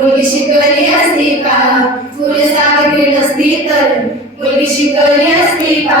मुलगी शिकली असती का? फुले नसती तर मुलगी शिकली असती का?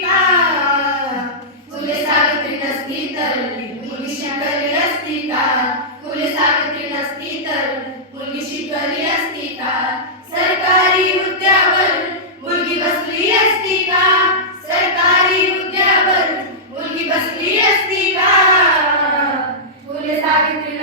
का फुले सावित्री नसती तर, मुलगी शिकली असती का? फुले सावित्री नसती तर, मुलगी शिकली असती का? सरकारी हुद्द्यावर मुलगी बसली असती का? सरकारी हुद्द्यावर मुलगी बसली असती का? फुले सावित्री